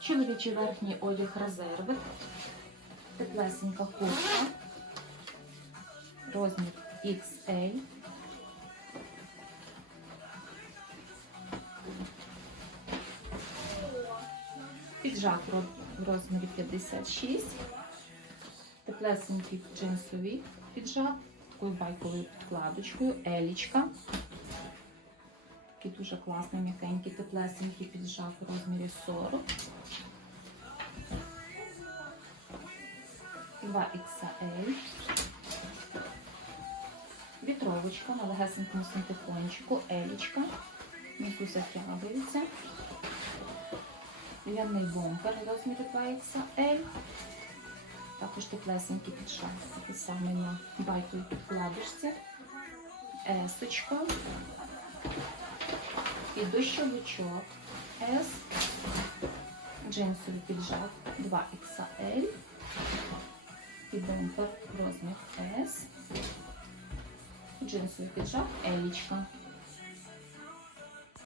Чоловічий верхній одяг резерви. Теплесенька куртка. Розмір XL. Піджак в розмірі 56. Теплесенький джинсовий піджак. Такою байковою підкладочкою. Елічка. Такий дуже класний, м'якенький, теплесенький піджак у розмірі 40. 2XL. Вітровочка на легесенькому синтепончику, елічка. Внизу затягується. Ляний бомбер у розмірі 2XL. Також теплесенький підшаг, такий самий на байковій підкладочці. Есочка. І дощовичок S. Джинсовий піджак 2XL. І бомбер розмір S. Джинсовий піджак Елічка.